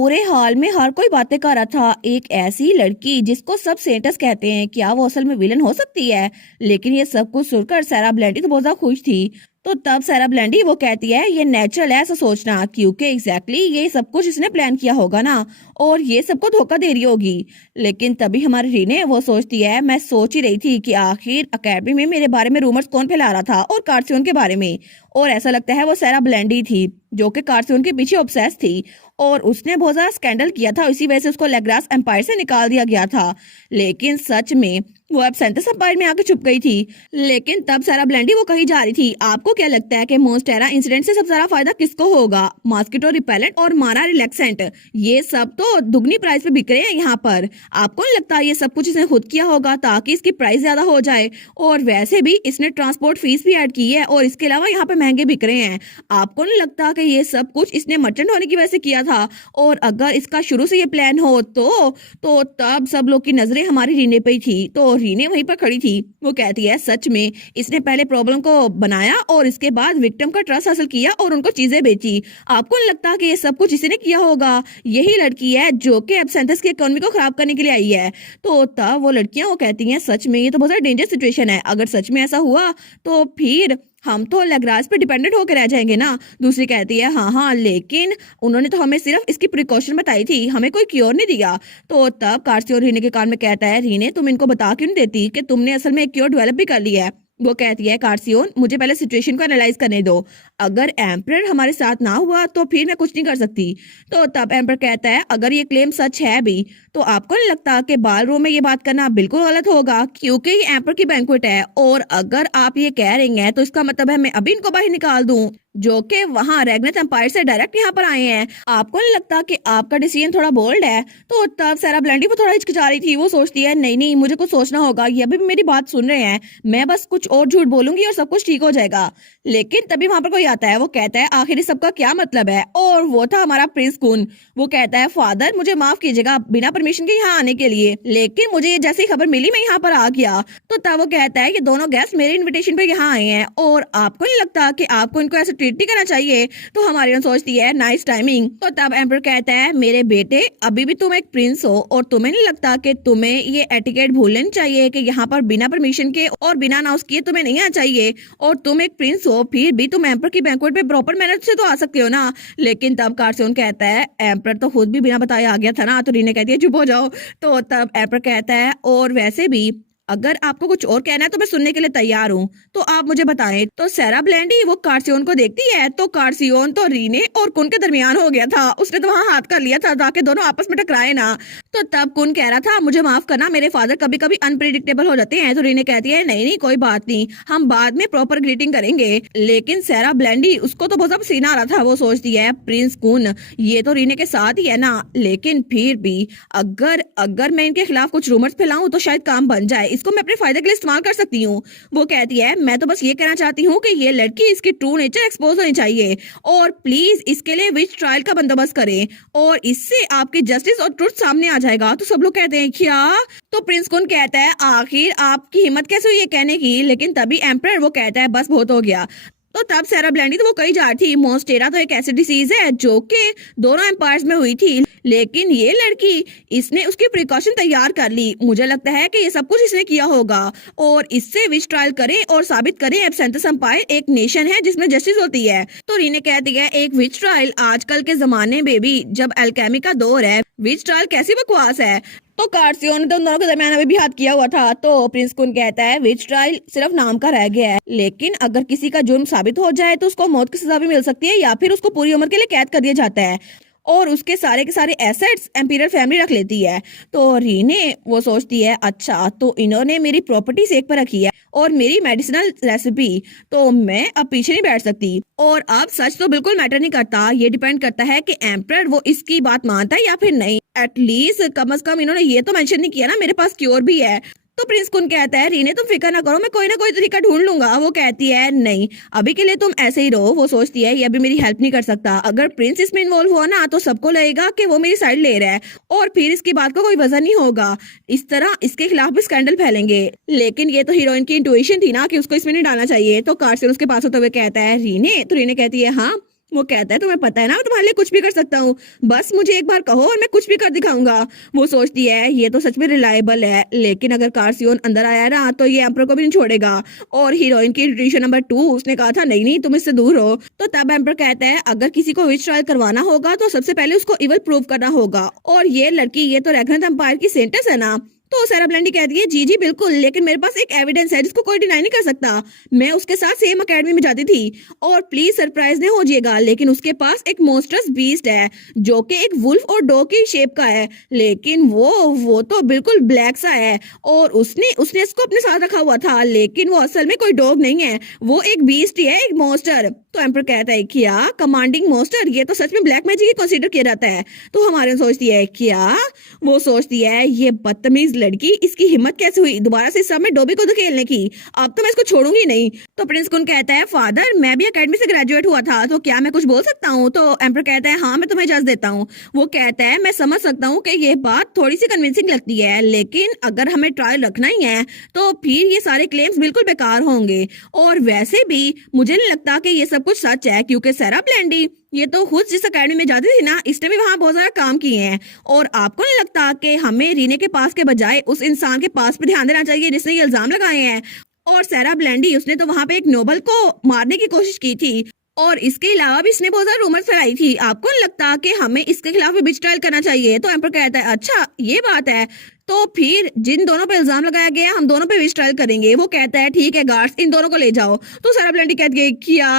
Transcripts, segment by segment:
पूरे हॉल में हर कोई बातें कर रहा था। एक ऐसी लड़की जिसको सब सेंटर्स कहते हैं, क्या वो असल में विलन हो सकती है? लेकिन ये सब कुछ सुनकर सारा ब्लेंडी तो बहुत ज्यादा खुश थी। तो तब सारा ब्लेंडी वो कहती है ये नेचुरल है ऐसा सोचना, क्योंकि एग्जैक्टली ये सब कुछ इसने प्लान किया होगा ना, और ये सबको धोखा दे रही होगी। लेकिन तभी हमारी रीने वो सोचती है, मैं सोच ही रही थी कि आखिर अकेडमी में मेरे बारे में रूमर्स कौन फैला रहा था, और कार्सियन के बारे में। और ऐसा लगता है वो सारा ब्लेंडी थी जो कि कार्सियन के पीछे ऑब्सेस थी, और उसने बहुत ज्यादा स्कैंडल किया था, इसी वजह से उसको लेग्रास एम्पायर से निकाल दिया गया था। लेकिन सच में वो एब्सेंथस एम्पायर में आके छुप गई थी। लेकिन तब सारा ब्लेंडी वो कही जा रही थी, आपको क्या लगता है कि मोन्स्टेरा इंसिडेंट से सबसे ज्यादा फायदा किसको होगा? मॉस्किटो रिपेलेंट और मारा रिलैक्सेंट, ये सब तो दुगनी प्राइस पे बिक रहे हैं यहाँ पर। आपको नहीं लगता ये सब कुछ इसने खुद किया होगा ताकि इसकी प्राइस ज्यादा हो जाए? और वैसे भी इसने ट्रांसपोर्ट फीस भी ऐड की है, और इसके अलावा यहाँ पे महंगे बिक रहे हैं। आपको नहीं लगता कि ये सब कुछ इसने मर्चेंट होने की वजह से किया था? और अगर इसका शुरू से ये प्लान हो तो तब सब लोग की नजरें हमारी रीने पे ही थी। तो रीने वहीं पर खड़ी थी, वो कहती है सच में इसने पहले प्रॉब्लम को बनाया और इसके बाद विक्टिम का ट्रस्ट हासिल किया और उनको चीजें बेची। आपको नहीं लगता कि ये सब कुछ इसने किया होगा? यही लड़की है जो कि एब्सेंथस की इकोनॉमी को खराब करने के लिए आई है। तो तब वो लड़कियां वो कहती हैं सच में ये तो बहुत डेंजर सिचुएशन है, अगर सच में ऐसा हुआ तो फिर हम तो लेग्रास पे डिपेंडेंट होकर रह जाएंगे ना। दूसरी कहती है हाँ हाँ, लेकिन उन्होंने तो हमें सिर्फ इसकी प्रिकॉशन बताई थी, हमें कोई क्योर नहीं दिया। तो तब कार्सियन रीने के कान में कहता है, रीने तुम इनको बता क्यों नहीं देती कि तुमने असल में एक क्योर डेवलप भी कर लिया है? वो कहती है कार्सियन मुझे पहले सिचुएशन को एनालाइज करने दो, अगर एम्परर हमारे साथ ना हुआ तो फिर मैं कुछ नहीं कर सकती। तो तब एम्परर कहता है अगर ये क्लेम सच है भी तो आपको नहीं लगता कि बाल रूम में ये बात करना बिल्कुल गलत होगा, क्योंकि ये एम्परर की बैंक्वेट है, और अगर आप ये कह रही हैं तो इसका मतलब है मैं अभी इनको बाहर निकाल दूं जो कि वहां रेगनेथ एम्पायर से डायरेक्ट यहाँ पर आए हैं। आपको नहीं लगता कि आपका डिसीजन थोड़ा बोल्ड है? तो तब सारा ब्लेंडी वो थोड़ा हिचकिचा रही थी, वो सोचती है नहीं नहीं मुझे कुछ सोचना होगा, ये अभी भी मेरी बात सुन रहे हैं, मैं बस कुछ और झूठ बोलूंगी और सब कुछ ठीक हो जाएगा। लेकिन तभी वहां पर कोई आता है, वो कहता है आखिर इस सबका क्या मतलब है? और वो था हमारा प्रिंस कुन। वो कहता है फादर मुझे माफ कीजिएगा बिना परमिशन के यहाँ आने के लिए, लेकिन मुझे ये जैसी खबर मिली मैं यहाँ पर आ गया। तो तब वो कहता है कि दोनों गेस्ट मेरे इन्विटेशन पे यहाँ आए हैं, और आपको नहीं लगता कि आपको इनको ऐसे ट्रीट नहीं करना चाहिए? तो हमारी सोचती है नाइस टाइमिंग। तो तब एम्पर कहता है मेरे बेटे अभी भी तुम एक प्रिंस हो, और तुम्हें नहीं लगता कि तुम्हें ये एटिकेट भूल लेनी चाहिए कि यहाँ पर बिना परमिशन के और बिना अनाउंस किए तुम्हें नहीं आना चाहिए? और तुम एक प्रिंस हो फिर भी तुम एम्पर की बैंक्वेट पे प्रॉपर मैनर से तो आ सकते हो ना। लेकिन तब कार्सियन कहता है एम्पर तो खुद भी बिना बताए आ गया था ना। तो रीने कहती है चुप हो जाओ। तो तब एम्पर कहता है और वैसे भी अगर आपको कुछ और कहना है तो मैं सुनने के लिए तैयार हूँ, तो आप मुझे बताएं। तो सारा ब्लेंडी वो कार्सियन को देखती है, तो कार्सियन तो रीने और कुन के दरमियान हो गया था, उसने तो वहाँ हाथ कर लिया था ताकि दोनों आपस में टकराए ना। तो तब कुन कह रहा था मुझे माफ करना, मेरे फादर कभी कभी अनप्रिडिक्टेबल हो जाते हैं। तो रीने कहती है नहीं नहीं कोई बात नहीं, हम बाद में प्रॉपर ग्रीटिंग करेंगे। लेकिन सारा ब्लेंडी उसको तो बहुत पसीना आ रहा था, वो सोचती है प्रिंस कुन ये तो रीने के साथ ही है ना, लेकिन फिर भी अगर अगर मैं इनके खिलाफ कुछ रूमर्स फैलाऊं तो शायद काम बन जाए, इसको मैं अपने फायदे के लिए इस्तेमाल कर सकती हूँ। वो कहती है मैं तो बस ये कहना चाहती हूँ कि ये लड़की इसकी ट्रू नेचर एक्सपोज होनी चाहिए, और प्लीज इसके लिए विच ट्रायल का बंदोबस्त करें, और इससे आपकी जस्टिस और ट्रुथ सामने आ जाएगा। तो सब लोग कहते हैं क्या? तो प्रिंस कुन कहता है आखिर आपकी हिम्मत कैसे हुई ये कहने की? लेकिन तभी एम्परर वो कहता है बस बहुत हो गया। तो तब सारा ब्लेंडी तो वो कही जा रही थी मोन्स्टेरा तो एक ऐसी डिसीज है जो कि दोनों एम्पायर्स में हुई थी, लेकिन ये लड़की इसने उसकी प्रिकॉशन तैयार कर ली। मुझे लगता है कि ये सब कुछ इसने किया होगा, और इससे विच ट्रायल करें और साबित करें एब्सेंथस एम्पायर एक नेशन है जिसमें जस्टिस होती है। तो रीने कहती है एक विच ट्रायल आजकल के जमाने में भी जब एल्केमी का दौर है, विच ट्रायल कैसी बकवास है। तो कार्सियन ने तो उन दोनों के दरमियान अभी भी हाथ किया हुआ था। तो प्रिंस कुन कहता है विच ट्रायल सिर्फ नाम का रह गया है, लेकिन अगर किसी का जुर्म साबित हो जाए तो उसको मौत की सजा भी मिल सकती है, या फिर उसको पूरी उम्र के लिए कैद कर दिया जाता है, और उसके सारे के सारे एसेट्स एम्पीरियल फैमिली रख लेती है। तो रीने वो सोचती है अच्छा तो इन्होंने मेरी प्रॉपर्टी सेक पर रखी है और मेरी मेडिसिनल रेसिपी, तो मैं अब पीछे नहीं बैठ सकती। और अब सच तो बिल्कुल मैटर नहीं करता, ये डिपेंड करता है कि एम्परर वो इसकी बात मानता है या फिर नहीं। एटलीस्ट कम से कम इन्होंने ये तो मेंशन नहीं किया ना मेरे पास क्योर भी है। तो प्रिंस कुन कहता है रीने तुम फिक्र ना करो, मैं कोई ना कोई तरीका ढूंढ लूंगा। वो कहती है नहीं अभी के लिए तुम ऐसे ही रहो। वो सोचती है ये अभी मेरी हेल्प नहीं कर सकता, अगर प्रिंस इसमें इन्वॉल्व हुआ ना तो सबको लगेगा कि वो मेरी साइड ले रहा है, और फिर इसकी बात का कोई वजह नहीं होगा, इस तरह इसके खिलाफ भी स्कैंडल फैलेंगे। लेकिन ये तो हीरोइन की इंट्यूशन थी ना कि उसको इसमें नहीं डालना चाहिए। तो कार्सियन उसके पास होते हुए कहता है रीने, तो रीने कहती है हाँ वो कहता है तुम्हें पता है ना मैं तुम्हारे लिए कुछ भी कर सकता हूँ, बस मुझे एक बार कहो और मैं कुछ भी कर दिखाऊंगा। वो सोचती है ये तो सच में रिलायबल है, लेकिन अगर कार्सियोन अंदर आया ना तो ये एम्पर को भी नहीं छोड़ेगा। और हीरोइन की ट्यूशन नंबर 2 उसने कहा था नहीं नहीं तुम इससे दूर हो। तो तब एम्पर कहता है अगर किसी को विच ट्रायल करवाना होगा तो सबसे पहले उसको इवल प्रूव करना होगा, और ये लड़की ये तो रैग्नथ एम्पायर की सेंटेंस है ना। तो सारा ब्लेंडी कहती है जी जी बिल्कुल, लेकिन मेरे पास एक एविडेंस है जिसको कोई डिनाई नहीं कर सकता। मैं उसके साथ सेम अकेडमी में जाती थी, और प्लीज सरप्राइज नहीं हो जाइएगा लेकिन उसके पास एक मॉन्स्टरस बीस्ट है जो कि एक वुल्फ और डॉग की शेप का है, लेकिन वो तो बिल्कुल ब्लैक सा है, और उसने उसने इसको अपने साथ रखा हुआ था, लेकिन वो असल में कोई डॉग नहीं है, वो एक बीस्ट ही है, एक मॉन्स्टर। तो एम्पर कहता है क्या कमांडिंग मॉन्स्टर, ये तो सच में ब्लैक मैजिक ही कंसीडर किया जाता है। तो हमारे सोचती है क्या, वो सोचती है ये बदतमीज लड़की, इसकी हिम्मत कैसे हुई दोबारा से सब में डोबी को धकेलने की, अब तो मैं इसको छोड़ूंगी नहीं। तो प्रिंस कुन कहता है फादर मैं भी एकेडमी से ग्रेजुएट हुआ था तो क्या मैं कुछ बोल सकता हूँ। तो एम्पर कहता है हाँ मैं तुम्हें इजाजत देता हूँ। वो कहता है मैं समझ सकता हूँ कि ये बात थोड़ी सी कन्विंसिंग लगती है, लेकिन अगर हमें ट्रायल रखना ही है तो फिर ये सारे क्लेम्स बिल्कुल बेकार होंगे, और वैसे भी मुझे नहीं लगता कि ये सब कुछ सच है, क्योंकि सारा ब्लेंडी ये तो खुद जिस अकेडमी में जाती थी ना इसने भी वहां बहुत सारा काम किए हैं, और आपको नहीं लगता कि हमें रीने के पास के बजाय उस इंसान के पास पे ध्यान देना चाहिए जिसने ये इल्जाम लगाए हैं। और सारा ब्लेंडी उसने तो वहां पे एक नोबल को मारने की कोशिश की थी, और इसके अलावा भी इसने बहुत सारे रूमर्स फैलाई थी, आपको नहीं लगता कि हमें इसके खिलाफ भी बिच ट्रायल करना चाहिए। तो एम्पर कहता है अच्छा ये बात है, तो फिर जिन दोनों पे इल्जाम लगाया गया हम दोनों पे विच ट्रायल करेंगे। वो कहता है ठीक है गार्ड्स इन दोनों को ले जाओ। तो सारा ब्लेंडी कहती है क्या,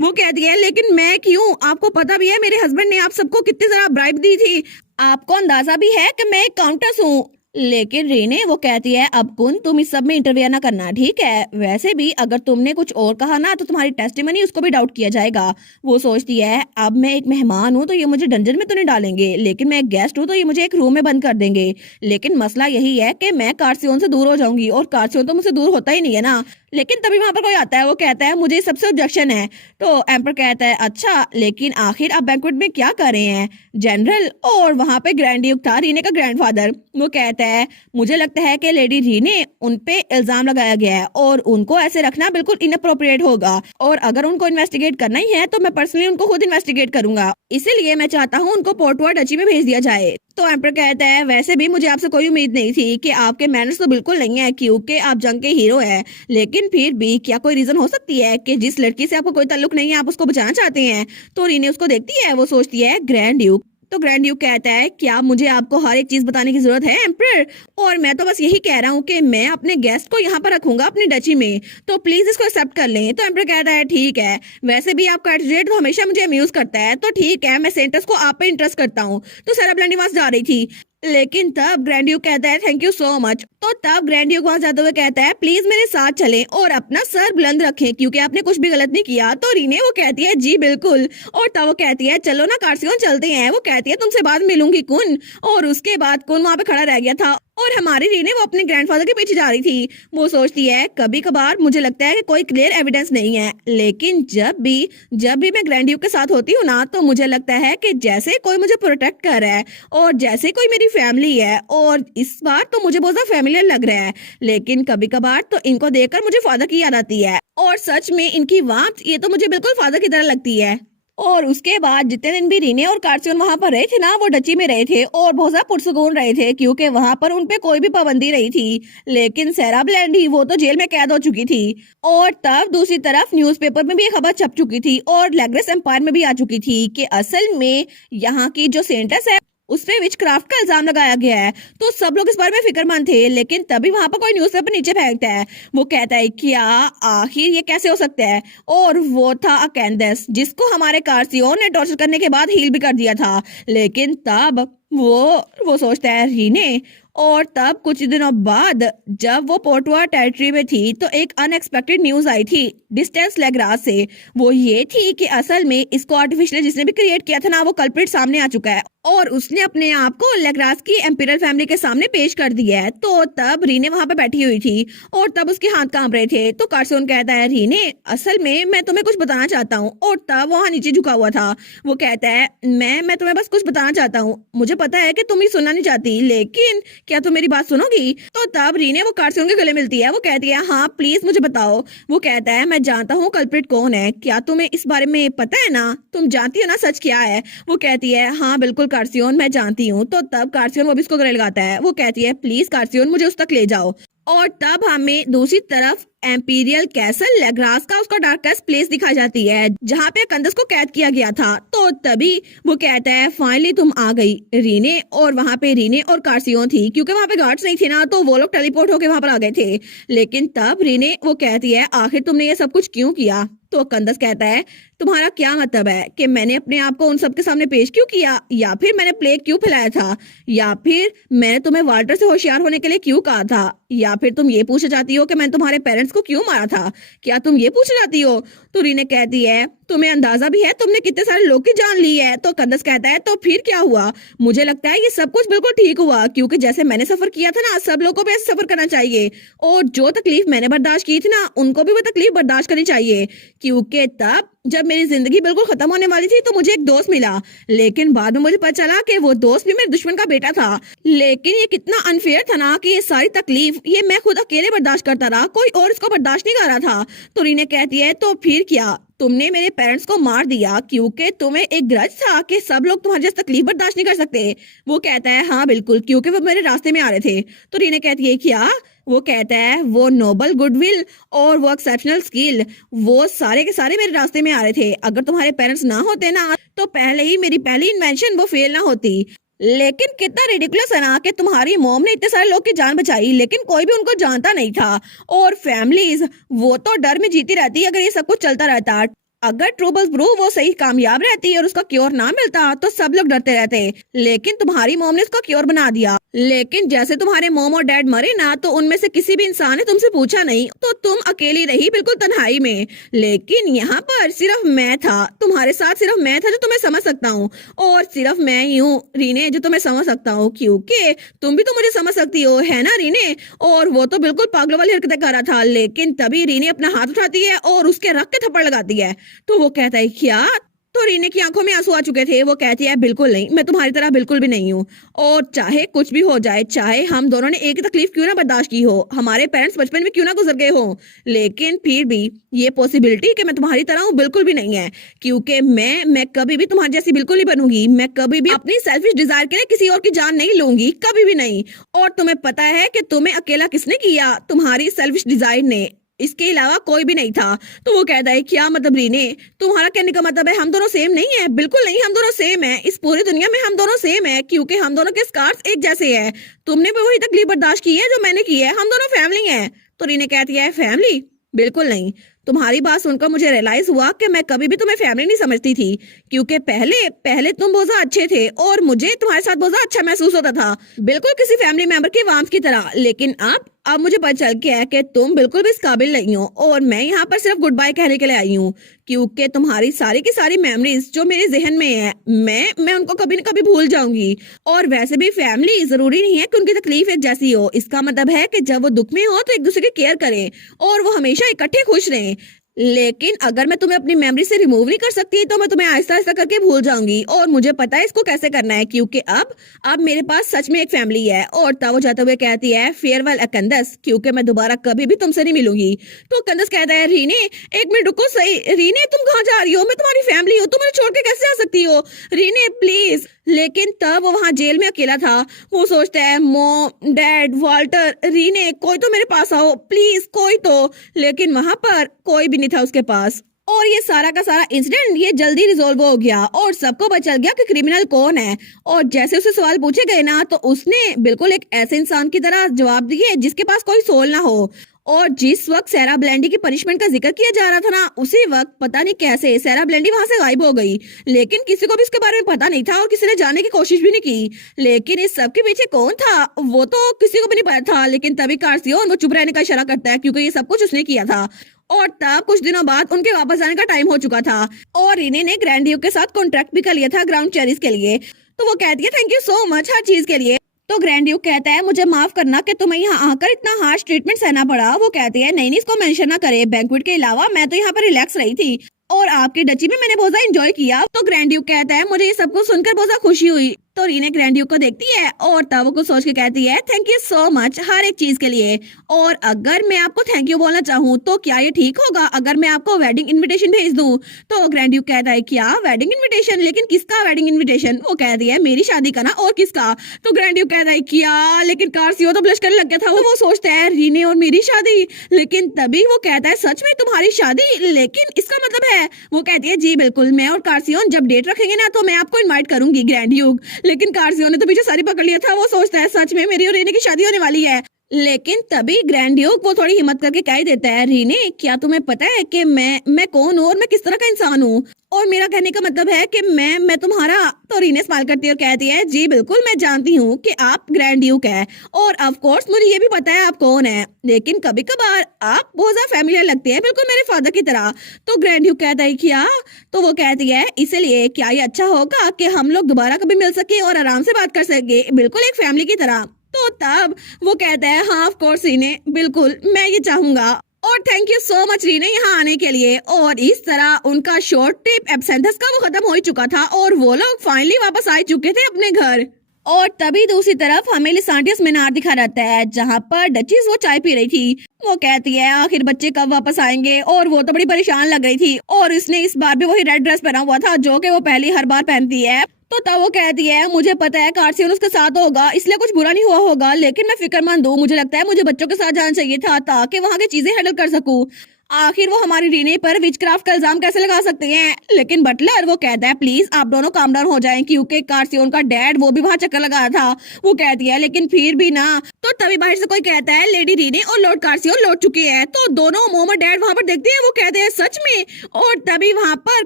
वो कहती है लेकिन मैं क्यों, आपको पता भी है मेरे हस्बैंड ने आप सबको कितनी ज्यादा ब्राइब दी थी, आपको अंदाजा भी है कि मैं काउंटर्स हूँ। लेकिन रीने वो कहती है अब कुन तुम इस सब में इंटरवियर ना करना ठीक है, वैसे भी अगर तुमने कुछ और कहा ना तो तुम्हारी टेस्टिमनी उसको भी डाउट किया जाएगा। वो सोचती है अब मैं एक मेहमान हूँ तो ये मुझे डंजन में तो नहीं डालेंगे, लेकिन मैं एक गेस्ट हूँ तो ये मुझे एक रूम में बंद कर देंगे, लेकिन मसला यही है कि मैं कार्सियोन से दूर हो जाऊंगी, और कार्सियोन तो मुझसे दूर होता ही नहीं है ना। लेकिन तभी वहां पर कोई आता है, वो कहता है मुझे सबसे ऑब्जेक्शन है। तो एम्पर कहता है अच्छा लेकिन आखिर आप बैंक्वेट में क्या कर रहे हैं जनरल, और वहां पे ग्रैंड ड्यूक था रीने का ग्रैंडफादर। वो कहता है मुझे लगता है कि लेडी रीने उन पे इल्जाम लगाया गया है और उनको ऐसे रखना बिल्कुल इनअप्रोप्रिएट होगा, और अगर उनको इन्वेस्टिगेट करना ही है तो मैं पर्सनली उनको खुद इन्वेस्टिगेट करूंगा, इसीलिए मैं चाहता हूँ उनको पोर्टवा डची में भेज दिया जाए। तो एम्पर कहता है वैसे भी मुझे आपसे कोई उम्मीद नहीं थी कि आपके मैनर्स तो बिल्कुल नहीं है क्योंकि आप जंग के हीरो हैं, लेकिन फिर भी क्या कोई रीजन हो सकती है कि जिस लड़की से आपको कोई ताल्लुक नहीं है आप उसको बचाना चाहते हैं। तो रीने उसको देखती है, वो सोचती है ग्रैंड ड्यूक। तो ग्रैंड ड्यूक कहता है क्या मुझे आपको हर एक चीज बताने की जरूरत है एम्पर, और मैं तो बस यही कह रहा हूँ कि मैं अपने गेस्ट को यहाँ पर रखूंगा अपनी डची में, तो प्लीज इसको एक्सेप्ट कर लें। तो एम्पर कहता है ठीक है, वैसे भी आपका एटीट्यूड तो हमेशा मुझे अम्यूज करता है, तो ठीक है मैं सेंटर्स को आप पे इंटरेस्ट करता हूँ। तो सारा ब्लेंडी वहां से जा रही थी, लेकिन तब ग्रैंड ड्यूक कहता है थैंक यू सो मच। तो तब ग्रैंड ड्यूक वहां जाते हुए कहता है प्लीज मेरे साथ चलें और अपना सर बुलंद रखें क्योंकि आपने कुछ भी गलत नहीं किया। तो रीने वो कहती है जी बिल्कुल, और तब वो कहती है चलो ना कार्सियोन चलते हैं। वो कहती है तुमसे बाद मिलूंगी कुन, और उसके बाद कुन वहां पे खड़ा रह गया था और हमारी रीने वो अपने ग्रैंडफादर के पीछे जा रही थी। वो सोचती है कभी कभार मुझे लगता है कि कोई क्लियर एविडेंस नहीं है, लेकिन जब भी मैं ग्रैंड ड्यूक के साथ होती हूँ ना तो मुझे लगता है कि जैसे कोई मुझे प्रोटेक्ट कर रहा है और जैसे कोई मेरी फैमिली है, और इस बार तो मुझे बहुत ज्यादा फैमिलियर लग रहा है, लेकिन कभी कभार तो इनको देखकर मुझे फादर की याद आती है, और सच में इनकी वार्मथ ये तो मुझे बिल्कुल फादर की तरह लगती है। और उसके बाद जितने दिन भी रीने और कार्सियोन वहां पर रहे थे ना वो डची में रहे थे और बहुत ज्यादा पुरसुकून रहे थे क्योंकि वहां पर उनपे कोई भी पाबंदी नहीं थी। लेकिन सारा ब्लेंडी वो तो जेल में कैद हो चुकी थी, और तब दूसरी तरफ न्यूज़पेपर में भी खबर छप चुकी थी और लैग्रेस एम्पायर में भी आ चुकी थी कि असल में यहाँ की जो सेंटस है उसपे विचक्राफ्ट का इल्जाम लगाया गया है। तो सब लोग इस बारे में फिक्रमंद थे, लेकिन तभी वहां पर कोई न्यूज़पेपर नीचे फेंकता है। वो कहता है क्या आखिर ये कैसे हो सकता है, और वो था अकेंदस जिसको हमारे कार्सियोन ने टॉर्चर करने के बाद हील भी कर दिया था। लेकिन तब वो सोचता है रीने, और तब कुछ दिनों बाद जब वो पोर्टवा टेरिटरी में थी तो एक अनएक्सपेक्टेड न्यूज आई थी डिस्टेंस लेग्रास से। वो ये थी कि असल में इसको आर्टिफिशियल जिसने भी क्रिएट किया था ना वो कल्प्रिट सामने आ चुका है और उसने अपने आप को लेग्रास की एम्पिरल फैमिली के सामने पेश कर दिया है। तो तब रीने वहां पे बैठी हुई थी और तब उसके हाथ कांप रहे थे। तो कार्सियोन कहता है रीने असल में मैं तुम्हें कुछ बताना चाहता हूँ, और तब वहां नीचे झुका हुआ था। वो कहता है मैं तुम्हें बस कुछ बताना चाहता हूँ, मुझे पता है कि तुम ही सुनना नहीं चाहती, लेकिन क्या तुम मेरी बात सुनोगी। तो तब रीने वो कार्सियोन के गले मिलती है। वो कहती है हाँ प्लीज मुझे बताओ। वो कहता है मैं जानता हूँ कल्प्रिट कौन है। क्या तुम्हें इस बारे में पता है ना? तुम जानती हो ना सच क्या है? वो कहती है हाँ बिल्कुल कार्सियोन, मैं जानती हूँ। तो तब कार्सियोन वो भी इसको गले लगाता है। वो कहती है प्लीज कार्सियोन मुझे उस तक ले जाओ। और तब हमें दूसरी तरफ एम्पीरियल कैसल लेग्रास का उसका डार्केस्ट प्लेस दिखाई जाती है जहाँ पे कंदस को कैद किया गया था। तो तभी वो कहता है फाइनली तुम आ गई रीने। और वहाँ पे रीने और कार्सियोन थी, क्योंकि वहाँ पे गार्ड्स नहीं थे ना, तो वो लोग टेलीपोर्ट होके वहाँ पर आ गए थे। लेकिन तब रीने वो कहती है आखिर तुमने ये सब कुछ क्यों किया? तो कंदस कहता है तुम्हारा क्या मतलब है कि मैंने अपने आप को उन सबके सामने पेश क्यों किया, या फिर मैंने प्लेग क्यों फैलाया था, या फिर मैंने तुम्हें वाल्टर से होशियार होने के लिए क्यों कहा था, या फिर तुम ये पूछना चाहती हो कि मैंने तुम्हारे पेरेंट्स को क्यों मारा था? क्या तुम ये पूछना चाहती हो? तो रीने कहती है तुम्हें अंदाजा भी है तुमने कितने सारे लोग की जान ली है? तो कंदस कहता है तो फिर क्या हुआ? मुझे लगता है ये सब कुछ बिल्कुल ठीक हुआ, क्योंकि जैसे मैंने सफर किया था ना, सब लोगों को भी ऐसे सफर करना चाहिए। और जो तकलीफ मैंने बर्दाश्त की थी ना, उनको भी वो तकलीफ बर्दाश्त करनी चाहिए। क्योंकि तब जब मेरी जिंदगी बिल्कुल खत्म होने वाली थी तो मुझे एक दोस्त मिला, लेकिन बाद में मुझे पता चला कि वो दोस्त भी मेरे दुश्मन का बेटा था। लेकिन ये कितना अनफेयर था ना कि ये सारी तकलीफ ये मैं खुद अकेले बर्दाश्त करता रहा, कोई और इसको बर्दाश्त नहीं कर रहा था। तो रीने कहती है तो फिर क्या? तुमने मेरे पेरेंट्स को मार दिया क्योंकि तुम्हें एक ग्रज था कि सब लोग तुम्हारी जैसी तकलीफ बर्दाश्त नहीं कर सकते। वो कहता है हाँ बिल्कुल, क्योंकि वो मेरे रास्ते में आ रहे थे। तो रीने कहती है क्या? वो कहता है वो नोबल गुडविल और वो एक्सेप्शनल स्किल, वो सारे के सारे मेरे रास्ते में आ रहे थे। अगर तुम्हारे पेरेंट्स ना होते ना, तो पहले ही मेरी पहली इन्वेंशन वो फेल ना होती। लेकिन कितना रिडिकुलस है ना कि तुम्हारी मॉम ने इतने सारे लोग की जान बचाई, लेकिन कोई भी उनको जानता नहीं था। और फैमिलीज वो तो डर में जीती रहती अगर ये सब कुछ चलता रहता। अगर ट्रूबल्स ब्रू वो सही कामयाब रहती और उसका क्योर ना मिलता तो सब लोग डरते रहते। लेकिन तुम्हारी मॉम ने उसका क्योर बना दिया। लेकिन जैसे तुम्हारे मॉम और डैड मरे ना, तो उनमें से किसी भी इंसान ने तुमसे पूछा नहीं, तो तुम अकेली रही बिल्कुल तन्हाई में। लेकिन यहाँ पर सिर्फ मैं था, तुम्हारे साथ सिर्फ मैं था जो तुम्हें समझ सकता हूँ, और सिर्फ मैं ही हूँ रीने जो तुम्हें समझ सकता हूँ, क्योंकि तुम भी तो मुझे समझ सकती हो, है ना रीने? और वो तो बिल्कुल पागलों वाली हरकतें कर रहा था। लेकिन तभी रीने अपना हाथ उठाती है और उसके रख के थप्पड़ लगाती है। तो वो कहता है क्या? तो रीने की आंखों में आंसू आ चुके थे। वो कहती है बिल्कुल नहीं, मैं तुम्हारी तरह बिल्कुल भी नहीं हूँ। और चाहे कुछ भी हो जाए, चाहे हम दोनों ने एक ही तकलीफ क्यों ना बर्दाश्त की हो, हमारे पेरेंट्स बचपन में क्यों ना गुजर गए हो, लेकिन फिर भी ये पॉसिबिलिटी कि मैं तुम्हारी तरह हूँ बिल्कुल भी नहीं है। क्योंकि मैं कभी भी तुम्हारी जैसी बिल्कुल नहीं बनूंगी। मैं कभी भी अपनी सेल्फिश डिजायर के लिए किसी और की जान नहीं लूंगी, कभी भी नहीं। और तुम्हें पता है कि तुम्हें अकेला किसने किया? तुम्हारी सेल्फिश डिजायर ने, इसके अलावा कोई भी नहीं था। तो वो कहता है क्या मतलब रीने? तुम्हारा कहने का मतलब है हम दोनों सेम नहीं है? बिल्कुल नहीं, हम दोनों सेम है। इस पूरी दुनिया में हम दोनों सेम है, क्योंकि हम दोनों के स्कार्स एक जैसे हैं। तुमने भी वही तकलीफ बर्दाश्त की है जो मैंने की है, हम दोनों फैमिली हैं। तो रीने कहती है फैमिली? बिल्कुल नहीं। तुम्हारी बात सुनकर मुझे रियलाइज हुआ कि मैं कभी भी तुम्हें फैमिली नहीं समझती थी, क्योंकि पहले पहले तुम बहुत ज्यादा अच्छे थे और मुझे तुम्हारे साथ बहुत ज्यादा अच्छा महसूस होता था, बिल्कुल किसी फैमिली मेंबर के वार्मथ की तरह। लेकिन अब मुझे पता चल गया है कि तुम बिल्कुल भी इस काबिल नहीं हो, और मैं यहाँ पर सिर्फ गुड बाय कहने के लिए आई हूँ, क्योंकि तुम्हारी सारी की सारी मेमोरीज जो मेरे जहन में है, मैं उनको कभी न कभी भूल जाऊंगी। और वैसे भी फैमिली जरूरी नहीं है कि उनकी तकलीफ एक जैसी हो। इसका मतलब है कि जब वो दुख में हो तो एक दूसरे की केयर करें और वो हमेशा इकट्ठे खुश रहें। लेकिन अगर मैं तुम्हें अपनी मेमोरी से रिमूव नहीं कर सकती, तो मैं तुम्हें आहिस्ता आहिस्ता करके भूल जाऊंगी। और मुझे पता है इसको कैसे करना है, क्योंकि अब मेरे पास सच में एक फैमिली है। और तब वो जाते हुए कहती है फेयरवेल अकंदस, क्योंकि मैं दोबारा कभी भी तुमसे नहीं मिलूंगी। तो अकंदस कहता है रीने एक मिनट रुको सही। रीने तुम कहाँ जा रही हो? मैं तुम्हारी फैमिली हूँ, तुम मुझे छोड़ के कैसे आ सकती हो? रीने प्लीज। लेकिन तब वो वहां जेल में अकेला था। वो सोचता है मॉम, डैड, वाल्टर, रीने, कोई तो मेरे पास आओ प्लीज, कोई तो। लेकिन वहां पर कोई भी नहीं था उसके पास। और ये सारा का सारा इंसिडेंट ये जल्दी रिजोल्व हो गया और सबको पता चल गया कि क्रिमिनल कौन है। और जैसे उसे सवाल पूछे गए ना, तो उसने बिल्कुल एक ऐसे इंसान की तरह जवाब दिए जिसके पास कोई सोल ना हो। और जिस वक्त सैरा ब्लेंडी की पनिशमेंट का जिक्र किया जा रहा था ना, उसी वक्त पता नहीं कैसे सैरा ब्लेंडी वहां से गायब हो गई। लेकिन किसी को भी इसके बारे में पता नहीं था और किसी ने जानने की कोशिश भी नहीं की। लेकिन इस सब के पीछे कौन था वो तो किसी को भी नहीं पता था। लेकिन तभी कार्सियोन वो चुप रहने का इशारा करता है, क्योंकि ये सब कुछ उसने किया था। और तब कुछ दिनों बाद उनके वापस आने का टाइम हो चुका था और रीने ने ग्रैंड ड्यूक के साथ कॉन्ट्रैक्ट भी कर लिया था ग्राउंड चेरीज के लिए। तो वो कहती है थैंक यू सो मच हर चीज के लिए। तो ग्रैंड ड्यूक कहता है मुझे माफ करना कि तुम्हें यहाँ आकर इतना हार्श ट्रीटमेंट सहना पड़ा। वो कहती है नहीं इसको मेंशन ना करे, बैंक्वेट के अलावा मैं तो यहाँ पर रिलैक्स रही थी और आपकी डची में मैंने बहुत ज्यादा एंजॉय किया। तो ग्रैंड ड्यूक कहता है मुझे ये सब कुछ सुनकर बहुत ज्यादा खुशी हुई। तो रीने ग्रैंड को देखती है और तब वो कुछ सोच के कहती है थैंक यू सो मच हर एक चीज के लिए। और अगर मैं आपको थैंक यू बोलना चाहूँ तो क्या ये ठीक होगा अगर मैं आपको वेडिंग इनविटेशन भेज दूं? तो ग्रैंड कहता है क्या वेडिंग इनविटेशन, लेकिन किसका वेडिंग इनविटेशन? वो कहती है मेरी शादी का ना, और किसका? तो ग्रैंड कहता है क्या, लेकिन कार्सियो तो ब्लश करने लग गया था। वो सोचता है रीने और मेरी शादी, लेकिन तभी वो कहता है सच में तुम्हारी शादी, लेकिन इसका मतलब है? वो कहती है जी बिल्कुल, मैं और कार्सियोन जब डेट रखेंगे ना तो मैं आपको इनवाइट करूंगी ग्रैंड ड्यूक। लेकिन कार्सियोन ने तो पीछे सारी पकड़ लिया था। वो सोचता है सच में मेरी और रीने की शादी होने वाली है। लेकिन तभी ग्रैंड ड्यूक वो थोड़ी हिम्मत करके कह ही देता है रीने क्या तुम्हें पता है कि मैं कौन हूँ और मैं किस तरह का इंसान हूँ, और मेरा कहने का मतलब है कि मैं तुम्हारा। तो रीने स्माइल करती है और कहती है जी बिल्कुल मैं जानती हूँ कि आप ग्रैंड ड्यूक है, और ऑफ कोर्स मुझे ये भी पता है आप कौन है, लेकिन कभी कभार आप बहुत ज्यादा फैमिलियर लगते हैं, बिल्कुल मेरे फादर की तरह। तो ग्रैंड ड्यूक कहता है क्या? तो वो कहती है इसलिए क्या ये अच्छा होगा कि हम लोग दोबारा कभी मिल सके और आराम से बात कर सके, बिल्कुल एक फैमिली की तरह। तो तब वो कहता है हाँ ऑफ कोर्स रीने, बिल्कुल मैं ये चाहूंगा, और थैंक यू सो मच रीने यहाँ आने के लिए। और इस तरह उनका शॉर्ट ट्रिप एब्सेंथस का वो खत्म हो ही चुका था और वो लोग फाइनली वापस आ चुके थे अपने घर। और तभी दूसरी तरफ हमें लिसांटियस मीनार दिखा रहता है जहाँ पर डचीज वो चाय पी रही थी। वो कहती है आखिर बच्चे कब वापस आएंगे, और वो तो बड़ी परेशान लग रही थी, और इसने इस बार भी वही रेड ड्रेस पहना हुआ था जो कि वो पहली हर बार पहनती है। तो तब वो कहती है मुझे पता है कार्सियन उसके साथ होगा इसलिए कुछ बुरा नहीं हुआ होगा, लेकिन मैं फिक्रमंद हूँ, मुझे लगता है मुझे बच्चों के साथ जाना चाहिए था ताकि वहाँ की चीजें हैंडल कर सकूं। आखिर वो हमारी रीने पर विचक्राफ्ट का इल्जाम कैसे लगा सकते हैं? लेकिन बटलर वो कहता है प्लीज आप दोनों काम डाउन हो जाएं, क्योंकि कार्सियोन का डैड वो भी वहाँ चक्कर लगा रहा था। वो कहती है लेकिन फिर भी ना। तो तभी बाहर से कोई कहता है लेडी रीने और लॉर्ड कार्सियोन लौट चुके हैं। तो दोनों मोम और डैड वहाँ पर देखते हैं, वो कहते हैं सच में। और तभी वहाँ पर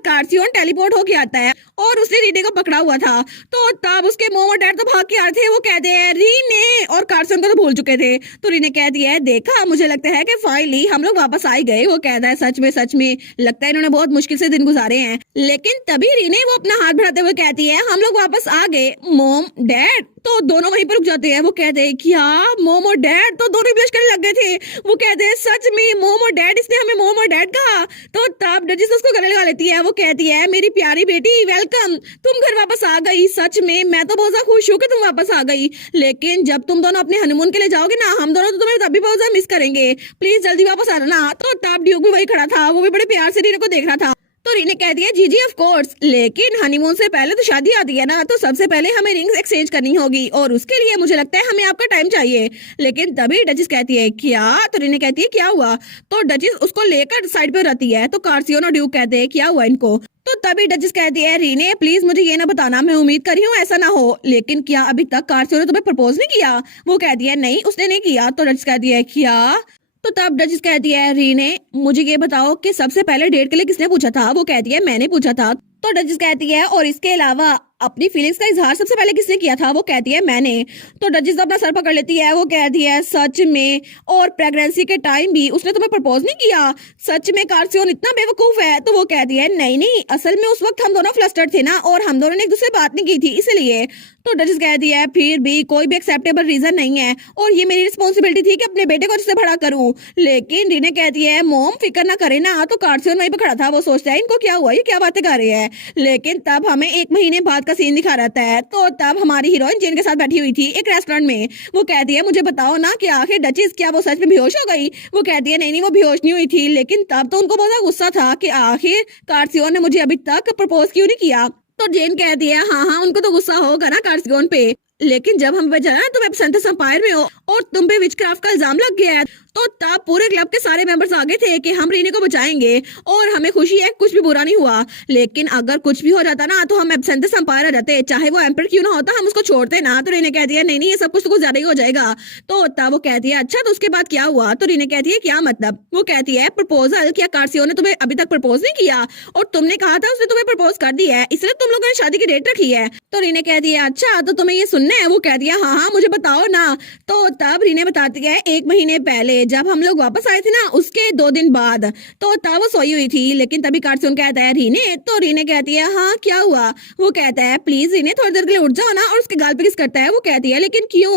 कार्सियोन टेलीपोर्ट होके आता है और उसने रीने को पकड़ा हुआ था। तो तब उसके मोम और डैड तो भाग के आ रहे थे। वो कहते हैं रीने, और कार्सियोन को तो भूल चुके थे। तो रीने कहती है देखा मुझे लगता है कि फाइनली हम लोग वापस आ ही गए। वो कहता है सच में लगता है इन्होंने बहुत मुश्किल से दिन गुजारे हैं। लेकिन तभी रीने वो अपना हाथ बढ़ाते हुए कहती है हम लोग वापस आ गए मोम डैड। तो दोनों वहीं पर रुक जाते हैं। वो कहते हैं क्या मोम और डैड? तो दोनों ब्लश करने लग गए थे। वो कहते हैं सच में मोम और डैड, इसने हमें मोम और डैड कहा। तो तब डचेस उसको गले लगा लेती है। वो कहती है मेरी प्यारी बेटी वेलकम, तुम घर वापस आ गई। सच में मैं तो बहुत ज्यादा खुश हूँ कि तुम वापस आ गई, लेकिन जब तुम दोनों अपने हनीमून के लिए जाओगे ना हम दोनों तो तुम्हें तभी बहुत ज्यादा मिस करेंगे, प्लीज जल्दी वापस आ ना। तो तब ड्यूक भी वही खड़ा था, वो भी बड़े प्यार से रीने को देख रहा था। तो रीने कहती है जी जी ऑफ कोर्स, लेकिन हनीमून से पहले तो शादी आती है ना, तो सबसे पहले हमें रिंग्स एक्सचेंज करनी होगी और उसके लिए मुझे लगता है हमें आपका टाइम चाहिए। लेकिन तभी डचेस कहती है क्या? तो रीने कहती है क्या हुआ? तो डचेस उसको लेकर साइड पे रहती है। तो कार्सियोन और ड्यूक कहते हैं क्या हुआ इनको? तो तभी डचेस कहती है रीने प्लीज मुझे ये ना बताना, मैं उम्मीद कर रही हूँ ऐसा ना हो, लेकिन क्या अभी तक कार्सियोन ने तुम्हें प्रपोज नहीं किया? वो कहती है नहीं उसने नहीं किया। तो डचेस कहती है क्या? तो तब डचेस कहती है रीने मुझे ये बताओ कि सबसे पहले डेट के लिए किसने पूछा था? वो कहती है मैंने पूछा था। तो डचेस कहती है और इसके अलावा अपनी फीलिंग्स का इजहार सबसे पहले किसने किया था? वो कहती है मैंने। तो डचेस अपना सर पकड़ लेती है। वो कहती है सच में? और प्रेगनेंसी के टाइम भी उसने तुम्हें प्रपोज नहीं किया? सच में कार्सियोन इतना बेवकूफ है? तो वो कहती है नहीं असल में उस वक्त हम दोनों फ्लस्टर्ड थे ना, और हम दोनों ने एक दूसरे बात नहीं की थी इसलिए। तो डचेस कहती है फिर भी कोई भी एक्सेप्टेबल रीजन नहीं है, और ये मेरी रिस्पॉन्सिबिलिटी थी कि अपने बेटे को जिससे बड़ा करूं। लेकिन रीने कहती है मोम फिक्र ना करे ना। तो कार्सियोन वहीं पर खड़ा था। वो सोचता है इनको क्या हुआ, ये क्या बातें कर रहे हैं। लेकिन तब हमें 1 महीने बाद का सीन दिखा रहता है। तो तब हमारी हीरोइन जेन के साथ बैठी हुई थी एक रेस्टोरेंट में। वो कहती है मुझे बताओ ना कि आखिर डचेस क्या वो सच में बेहोश हो गई? वो कहती है नहीं वो बेहोश नहीं हुई थी, लेकिन तब तो उनको बहुत ज्यादा गुस्सा था कि आखिर कार्सियोन ने मुझे अभी तक प्रपोज क्यों नहीं किया। तो जेन कहती है हाँ उनको तो गुस्सा होगा ना कार्सियोन पे, लेकिन जब हम पे जाना तुम एब्सेंथस एम्पायर में हो और तुम पे विचक्राफ्ट का इल्जाम लग गया है। तो तब पूरे क्लब के सारे मेंबर्स आगे थे कि हम रीने को बचाएंगे, और हमें खुशी है कुछ भी बुरा नहीं हुआ। लेकिन अगर कुछ भी हो जाता ना तो हम एब्सेंथस एम्पायर आ जाते, चाहे वो एम्पर क्यों ना होता, हम उसको छोड़ते ना। तो रीने कहती है नहीं ये सब कुछ तो कुछ ज्यादा ही हो जाएगा। तो तब वो कहती है अच्छा तो उसके बाद क्या हुआ? तो रीने कहती है क्या मतलब? वो कहती है प्रपोजल, क्या कार्सियोन ने तुम्हें अभी तक प्रपोज नहीं किया? और तुमने कहा था उसने तुम्हें प्रपोज कर दिया है, इसलिए तुम लोगों ने शादी की डेट रखी है। तो रीने कहती है अच्छा तो तुम्हें ये सुनना है? वो कहती है हाँ मुझे बताओ ना। तो तब रीने बताती है 1 महीने पहले जब हम लोग वापस आए थे ना उसके 2 दिन बाद, तो तब वो सोई हुई थी। लेकिन तभी कार्सन कहता है रीने, तो रीने कहती है हाँ क्या हुआ। वो कहता है प्लीज रीने थोड़ी देर के लिए उठ जाओ ना, और उसके गाल पे किस करता है। वो कहती है लेकिन क्यों।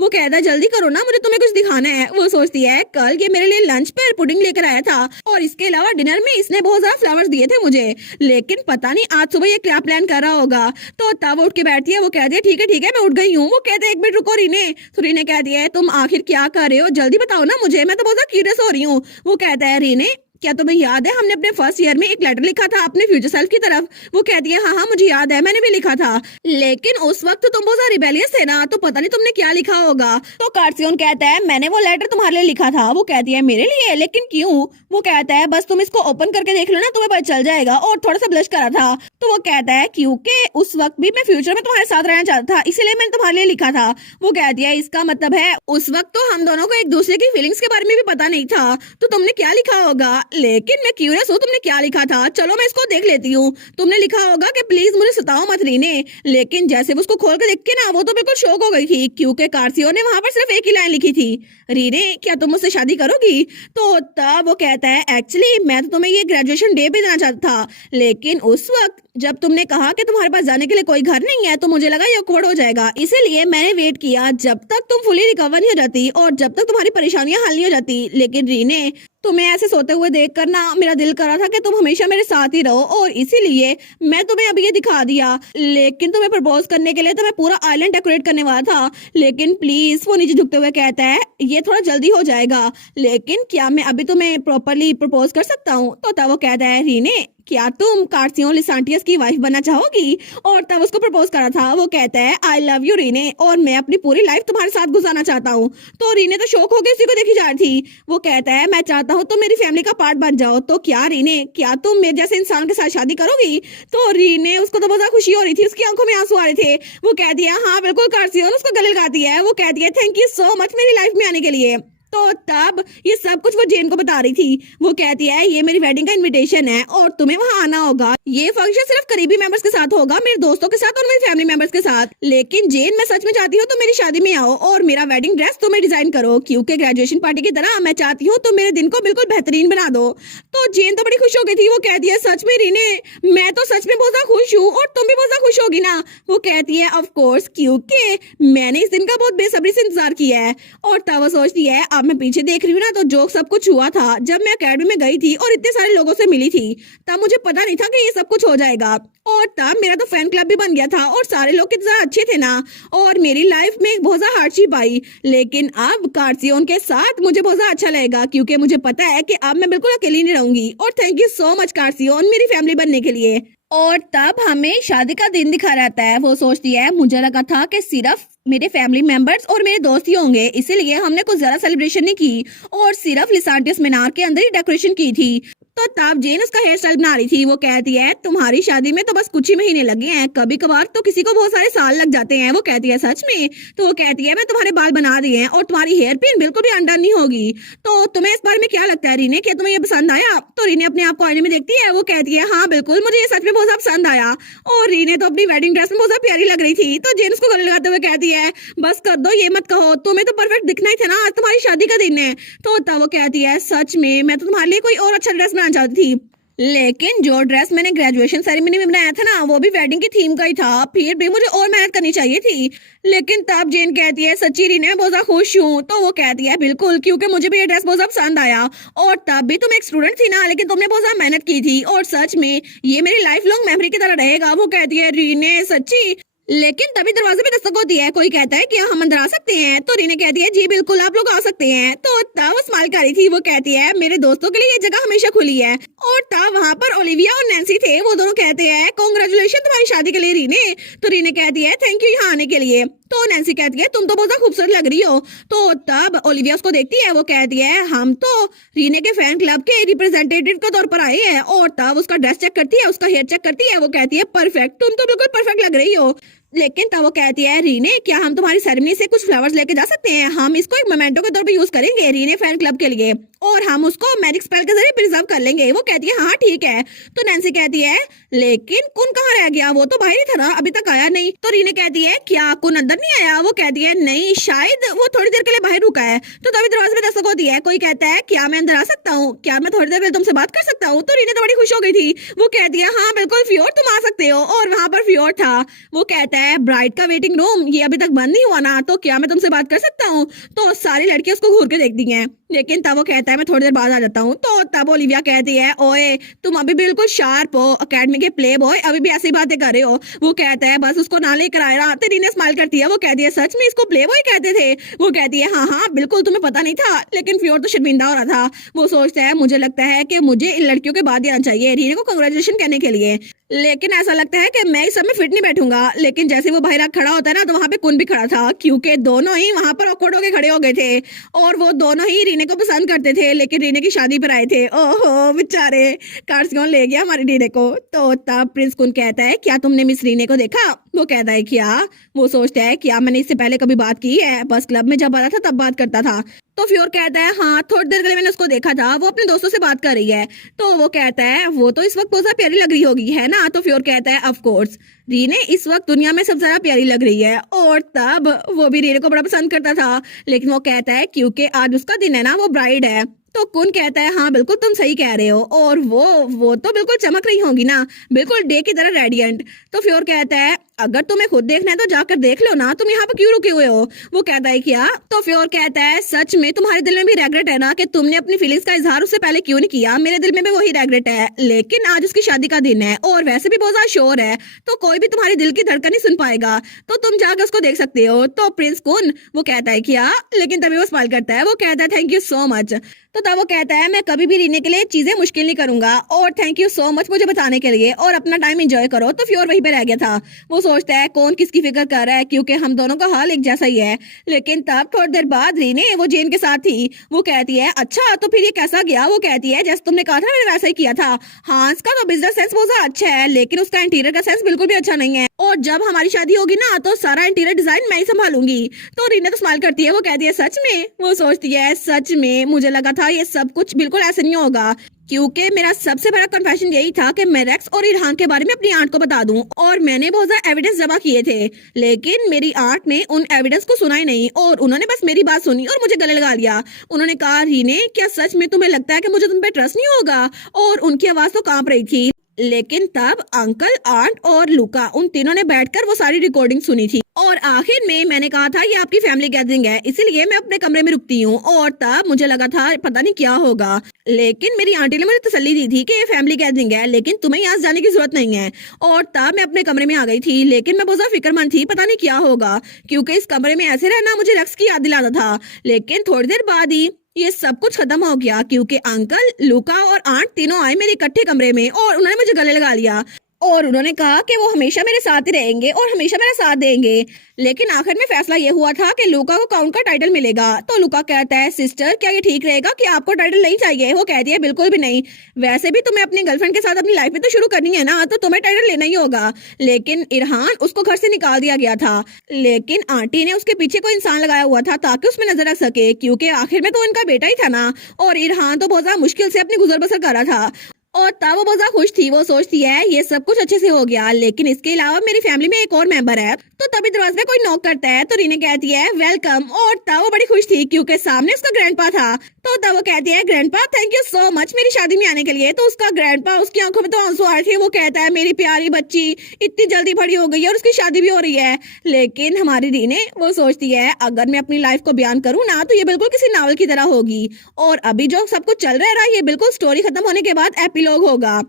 वो कहता है जल्दी करो ना, मुझे तुम्हें कुछ दिखाना है। वो सोचती है कल ये मेरे लिए लंच पर पुडिंग लेकर आया था और इसके अलावा डिनर में इसने बहुत ज्यादा फ्लावर्स दिए थे मुझे, लेकिन पता नहीं आज सुबह ये क्या प्लान कर रहा होगा। तो तब उठ के बैठती है। वो कहती है ठीक है मैं उठ गई हूँ। वो कहते हैं 1 मिनट रुको रीने। तो रीने कहती है तुम आखिर क्या कर रहे हो, जल्दी बताओ ना मुझे, मैं तो बहुत ज्यादा क्यूरियस हो रही हूँ। वो कहता है रीने क्या तुम्हें याद है हमने अपने फर्स्ट ईयर में एक लेटर लिखा था अपने फ्यूचर सेल्फ की तरफ। वो कहती है हाँ मुझे याद है मैंने भी लिखा था, लेकिन उस वक्त तुम बहुत ज्यादा रिबेलियस थे ना, तो पता नहीं तुमने क्या लिखा होगा। तो कार्सियन कहता है मैंने वो लेटर तुम्हारे लिए लिखा था। वो कहती है मेरे लिए, लेकिन क्यों। वो कहता है बस तुम इसको ओपन करके देख लो ना तुम्हें पता चल जाएगा, और थोड़ा सा ब्लश करा था। तो वो कहता है क्योंकि उस वक्त भी मैं फ्यूचर में तुम्हारे साथ रहना चाहता था, इसीलिए मैंने तुम्हारे लिए लिखा था। वो कहती है इसका मतलब है उस वक्त तो हम दोनों को एक दूसरे की फीलिंग्स के बारे में भी पता नहीं था, तो तुमने क्या लिखा होगा। लेकिन मैं क्यूरियस हूँ तुमने क्या लिखा था, चलो मैं इसको देख लेती हूँ। तुमने लिखा होगा कि प्लीज मुझे सताओ मत रीने। लेकिन जैसे वो उसको खोल के देख के ना वो तो बिल्कुल शॉक हो गई थी, क्योंकि कार्सियो ने वहां पर सिर्फ एक ही लाइन लिखी थी, रीने क्या तुम मुझसे शादी करोगी। तो तब वो कहता है एक्चुअली मैं तो तुम्हें ये ग्रेजुएशन डे पे देना चाहता था, लेकिन उस वक्त जब तुमने कहा कि तुम्हारे पास जाने के लिए कोई घर नहीं है तो मुझे लगा ये ऑकवर्ड हो जाएगा, इसीलिए मैंने वेट किया जब तक तुम फुली रिकवर नहीं हो जाती और जब तक तुम्हारी परेशानियां हल नहीं हो जाती। लेकिन रीने तुम्हें ऐसे सोते हुए देखकर ना मेरा दिल करा था कि तुम हमेशा मेरे साथ ही रहो, और इसीलिए मैं तुम्हें अभी ये दिखा दिया। लेकिन तुम्हें प्रपोज करने के लिए तो मैं पूरा आइलैंड डेकोरेट करने वाला था, लेकिन प्लीज। वो नीचे झुकते हुए कहता है ये थोड़ा जल्दी हो जाएगा, लेकिन क्या मैं अभी तुम्हें प्रॉपरली प्रपोज कर सकता हूँ। तो तब वो कहता है रीने क्या तुम कार्सियो लिसांटियस की वाइफ बनना चाहोगी। और तब उसको प्रपोज करा था। वो कहता है आई लव यू रीने, और मैं अपनी पूरी लाइफ तुम्हारे साथ गुजारना चाहता हूँ। तो रीने तो शौक हो गई उसी को देखी जा रही थी। वो कहता है मैं चाहता हूँ तुम मेरी फैमिली का पार्ट बन जाओ। तो क्या रीने क्या तुम मेरे जैसे इंसान के साथ शादी करोगी। तो रीने उसको तो बहुत खुशी हो रही थी, उसकी आंखों में आंसू आ रहे थे। वो कहती है हाँ बिल्कुल कार्सियो, उसको गले लगाती है। वो कहती है थैंक यू सो मच मेरी लाइफ में आने के लिए। तो तब ये सब कुछ वो जेन को बता रही थी। वो कहती है ये मेरी वेडिंग का इनविटेशन है और तुम्हें वहाँ आना होगा। ये फंक्शन सिर्फ करीबी मेंबर्स के साथ होगा, मेरे दोस्तों के साथ और मेरी फैमिली मेंबर्स के साथ। लेकिन जेन मैं सच में चाहती हूँ तो मेरी शादी में आओ और मेरा वेडिंग ड्रेस तुम्हें डिजाइन करो, क्योंकि ग्रेजुएशन पार्टी की तरह मैं चाहती हूँ तो मेरे दिन को बिल्कुल बेहतरीन बना दो। तो जेन तो बड़ी खुश हो गई थी। वो कहती है सच में रीने मैं तो सच में बहुत ज्यादा खुश हूँ, और तुम भी बहुत ज्यादा खुश होगी ना। वो कहती है ऑफ कोर्स, क्योंकि मैंने इस दिन का बहुत बेसब्री से इंतजार किया है। और तब वो सोचती है अब मैं पीछे देख रही हूँ ना तो जो सब कुछ हुआ था जब मैं अकेडमी में गई थी और इतने सारे लोगों से मिली थी, तब मुझे पता नहीं था कि ये सब कुछ हो जाएगा। और तब मेरा तो फैन क्लब भी बन गया था और सारे लोग कितने अच्छे थे ना, और मेरी लाइफ में एक बहुत ज्यादा हार्डशिप आई। लेकिन अब कार्सियोन के साथ मुझे बहुत ज्यादा अच्छा लगेगा, क्योंकि मुझे पता है कि अब मैं बिल्कुल अकेली नहीं रहूंगी। और थैंक यू सो मच कार्सियोन मेरी फैमिली बनने के लिए। और तब हमें शादी का दिन दिखा रहता है। वो सोचती है मुझे लगा था कि सिर्फ मेरे फैमिली मेंबर्स और मेरे दोस्त ही होंगे, इसीलिए हमने कुछ ज्यादा सेलिब्रेशन नहीं की और सिर्फ लिसांटियस मीनार के अंदर ही डेकोरेशन की थी। तो तब जेन उसका हेयर स्टाइल बना रही थी। वो कहती है तुम्हारी शादी में तो बस कुछ ही महीने लगे हैं, कभी कभार तो किसी को बहुत सारे साल लग जाते हैं। वो कहती है सच में। तो वो कहती है मैं तुम्हारे बाल बना दिए हैं और तुम्हारी हेयर पिन बिल्कुल भी अनडन नहीं होगी। तो तुम्हें इस बारे में क्या लगता है रीने, क्या तुम्हें ये पसंद आया। तो रीने अपने आप को आईने में देखती है। वो कहती है हाँ बिल्कुल मुझे ये सच में बहुत ज्यादा पसंद आया। और रीने तो अपनी वेडिंग ड्रेस में बहुत ज्यादा प्यारी लग रही थी। तो जेन उसको गले लगाते हुए कहती है बस कर दो, ये मत कहो, तुम्हें तो परफेक्ट दिखना ही था ना, आज तुम्हारी शादी का दिन है। तो तब वो कहती है सच में मैं तो तुम्हारे लिए कोई और अच्छा ड्रेस बनाना चाहती थी, लेकिन जो ड्रेस मैंने ग्रेजुएशन सेरेमनी में बनाया था ना वो भी वेडिंग की थीम का ही था, फिर भी मुझे और मेहनत करनी चाहिए थी। लेकिन तब जेन कहती है सच्ची रीने मैं बहुत ज्यादा खुश हूँ। तो वो कहती है बिल्कुल, क्योंकि मुझे भी ये ड्रेस बहुत ज्यादा पसंद आया, और तब भी तुम एक स्टूडेंट थी ना, लेकिन तुमने बहुत ज्यादा मेहनत की थी और सच में ये मेरी लाइफ लॉन्ग मेमोरी की तरह रहेगा। वो कहती है रीने सच्ची। लेकिन तभी दरवाजे पे दस्तक होती है। कोई कहता है क्या हम अंदर आ सकते हैं। तो रीने कहती है जी बिल्कुल आप लोग आ सकते हैं। तो तब वो स्माइल कर रही थी। वो कहती है मेरे दोस्तों के लिए ये जगह हमेशा खुली है। और तब वहाँ पर ओलिविया और नैन्सी थे। वो दोनों कहते हैं कांग्रेचुलेशन तुम्हारी शादी के लिए रीने। तो रीने कहती है थैंक यू यहाँ आने के लिए। तो नैन्सी कहती है तुम तो बहुत खूबसूरत लग रही हो। तो तब ओलिविया उसको देखती है। वो कहती है हम तो रीने के फैन क्लब के रिप्रेजेंटेटिव के तौर पर आए हैं। और तब उसका ड्रेस चेक करती है, उसका हेयर चेक करती है। वो कहती है परफेक्ट, तुम तो बिल्कुल परफेक्ट लग रही हो। लेकिन तब वो कहती है रीने क्या हम तुम्हारी सेरेमनी से कुछ फ्लावर्स लेके जा सकते हैं, हम इसको एक मोमेंटो के तौर पे यूज करेंगे रीने फैन क्लब के लिए। और हम उसको मैजिक स्पेल के जरिए प्रिजर्व कर लेंगे। वो कहती है हाँ ठीक है। तो नैन्सी कहती है लेकिन कुन कहाँ रह गया, वो तो बाहर ही था ना, अभी तक आया नहीं। तो रीने कहती है क्या कुन अंदर नहीं आया? वो कहती है नहीं, शायद वो थोड़ी देर के लिए बाहर रुका है। तो तभी दरवाजे में दस्तक होती है। कोई कहता है क्या मैं अंदर आ सकता हूँ, क्या मैं थोड़ी देर में तुमसे बात कर सकता हूँ? तो रीने तो बड़ी खुश हो गई थी। वो कहती है हाँ बिल्कुल फ्योर, तुम आ सकते हो। और वहां पर फ्योर था। वो कहता है ब्राइड का वेटिंग रूम ये अभी तक बंद नहीं हुआ ना, तो क्या मैं तुमसे बात कर सकता हूँ? तो सारी लड़कियां उसको घूर के देखती हैं, लेकिन तब वो कहता है मैं थोड़ी देर बाद आ जाता हूँ। तो तब ओलिविया कहती है ओए तुम अभी बिल्कुल शार्प हो, अकेडमी के प्ले बॉय, अभी भी ऐसी बातें कर रहे हो। वो कहता है बस उसको ना लेकर आया ना। तो रीने स्माइल करती है। वो कहती है सच में इसको प्ले बॉय कहते थे? वो कहती है हाँ हाँ बिल्कुल, तुम्हें पता नहीं था। लेकिन फ्योर तो शर्मिंदा हो रहा था। वो सोचता है मुझे लगता है कि मुझे इन लड़कियों के बाद देना चाहिए रीने को कांग्रेचुलेशन कहने के लिए, लेकिन ऐसा लगता है कि मैं इस समय फिट नहीं बैठूंगा। लेकिन जैसे वो बाहर खड़ा होता है ना, तो वहां पे कुन भी खड़ा था, क्योंकि दोनों ही वहां पर ऑकवर्ड होके खड़े हो गए थे और वो दोनों ही रीने को पसंद करते थे, लेकिन रीने की शादी पर आए थे। ओहो बेचारे, कार्सियोन ले गया हमारी रीने को। तो तब प्रिंस कुन कहता है क्या तुमने मिस रीने को देखा? वो कहता है क्या? वो सोचता है क्या मैंने इससे पहले कभी बात की है? बस क्लब में जब आता था तब बात करता था। तो फ्योर कहता है हाँ थोड़ी देर के लिए मैंने उसको देखा था, वो अपने दोस्तों से बात कर रही है। तो वो कहता है वो तो इस वक्त बहुत प्यारी लग रही होगी है ना? तो फ्योर कहता है ऑफ कोर्स रीने इस वक्त दुनिया में सबसे ज्यादा प्यारी लग रही है। और तब वो भी रीने को बड़ा पसंद करता था, लेकिन वो कहता है क्योंकि आज उसका दिन है ना, वो ब्राइड है। तो कुन कहता है हाँ बिल्कुल तुम सही कह रहे हो, और वो तो बिल्कुल चमक रही होंगी ना, बिल्कुल डे की तरह रेडियंट। तो फ्योर कहता है अगर तुम्हें खुद देखना है तो जाकर देख लो ना, तुम यहाँ पर क्यों रुके हुए हो? वो कहता है क्या? तो फ्योर कहता है सच में तुम्हारे दिल में भी रेग्रेट है ना कि तुमने अपनी फीलिंग्स का इजहार उससे पहले क्यों नहीं किया? मेरे दिल में भी वही रेग्रेट है, लेकिन आज उसकी शादी का दिन है और वैसे भी बहुत ज्यादा शोर है, तो कोई भी तुम्हारे दिल की धड़कन नहीं सुन पाएगा, तो तुम जाकर उसको देख सकते हो। तो प्रिंस कुन वो कहता है क्या? लेकिन तभी वो स्माइल करता है। वो कहता है थैंक यू सो मच। तो तब वो कहता है मैं कभी भी रीने के लिए चीजें मुश्किल नहीं करूंगा, और थैंक यू सो मच मुझे बताने के लिए, और अपना टाइम एंजॉय करो। तो फ्योर वहीं पे रह गया था। वो सोचता है कौन किसकी फिक्र कर रहा है, क्योंकि हम दोनों का हाल एक जैसा ही है। लेकिन तब थोड़ी देर बाद रीने वो जेन के साथ थी। वो कहती है अच्छा तो फिर ये कैसा गया? वो कहती है जैसे तुमने कहा था मैंने वैसा ही किया था। हांस का तो बिजनेस सेंस बहुत ज्यादा अच्छा है, लेकिन उसका इंटीरियर का सेंस बिल्कुल भी अच्छा नहीं है, और जब हमारी शादी होगी ना तो सारा इंटीरियर डिजाइन मैं ही संभालूंगी। तो रीने तो स्माइल करती है। वो कहती है सच में? वो सोचती है सच में मुझे लगा था ये सब कुछ बिल्कुल ऐसे नहीं होगा, क्योंकि मेरा सबसे बड़ा कन्फेशन यही था कि मैं रेक्स और इरहान के बारे में अपनी आंट को बता दूं, और मैंने बहुत ज्यादा एविडेंस जमा किए थे, लेकिन मेरी आंट ने उन एविडेंस को सुना ही नहीं, और उन्होंने बस मेरी बात सुनी और मुझे गले लगा लिया। उन्होंने कहा रीने क्या सच में तुम्हें लगता है कि मुझे तुम पे ट्रस्ट नहीं होगा? और उनकी आवाज तो कांप रही थी। लेकिन तब अंकल, आंट और लुका उन तीनों ने बैठकर वो सारी रिकॉर्डिंग सुनी थी, और आखिर में मैंने कहा था ये आपकी फैमिली गैदरिंग है, इसीलिए मैं अपने कमरे में रुकती हूँ। और तब मुझे लगा था पता नहीं क्या होगा, लेकिन मेरी आंटी ने मुझे तसल्ली दी थी कि ये फैमिली गैदरिंग है, लेकिन तुम्हें यहाँ जाने की जरूरत नहीं है। और तब मैं अपने कमरे में आ गई थी, लेकिन मैं बहुत ज्यादा फिक्रमंद थी, पता नहीं क्या होगा, क्योंकि इस कमरे में ऐसे रहना मुझे रक्स की याद दिलाता था। लेकिन थोड़ी देर बाद ही ये सब कुछ खत्म हो गया, क्योंकि अंकल, लुका और आंट तीनों आए मेरे इकट्ठे कमरे में, और उन्होंने मुझे गले लगा लिया, और उन्होंने कहा कि वो हमेशा मेरे साथ ही रहेंगे और हमेशा मेरा साथ देंगे। लेकिन आखिर में फैसला ये हुआ था कि लुका को काउंट का टाइटल मिलेगा। तो लुका कहता है सिस्टर क्या ये ठीक रहेगा कि आपको टाइटल नहीं चाहिए? वो कहती है बिल्कुल भी नहीं, वैसे भी तुम्हें अपनी गर्लफ्रेंड के साथ अपनी लाइफ में तो शुरू करनी है ना, तो तुम्हें टाइटल लेना ही होगा। लेकिन इरहान, उसको घर से निकाल दिया गया था, लेकिन आंटी ने उसके पीछे कोई इंसान लगाया हुआ था ताकि उसमें नजर रख सके, क्योंकि आखिर में तो उनका बेटा ही था ना, और इरहान तो बहुत ज्यादा मुश्किल से अपनी गुजर बसर कर रहा था। और तब वो बहुत खुश थी। वो सोचती है ये सब कुछ अच्छे से हो गया, लेकिन इसके अलावा मेरी फैमिली में एक और मेंबर है। तो तभी दरवाजे में कोई नॉक करता है, तो रीने कहती है वेलकम, और तब वो बड़ी खुश थी क्योंकि सामने उसका ग्रैंडपा था। तो तब वो कहती है grandpa thank you so much मेरी शादी में आने के लिए। तो उसका ग्रैंडपा, उसकी आंखों में तो आंसू आ रहे थे। वो कहता है मेरी प्यारी बच्ची इतनी जल्दी बड़ी हो गई है और उसकी शादी भी हो रही है। लेकिन हमारी रीने वो सोचती है अगर मैं अपनी लाइफ को बयान करूँ ना तो ये बिल्कुल किसी नावल की तरह होगी, और अभी जो सब कुछ चल रहा है ये बिल्कुल स्टोरी खत्म होने के बाद एपिलॉग होगा।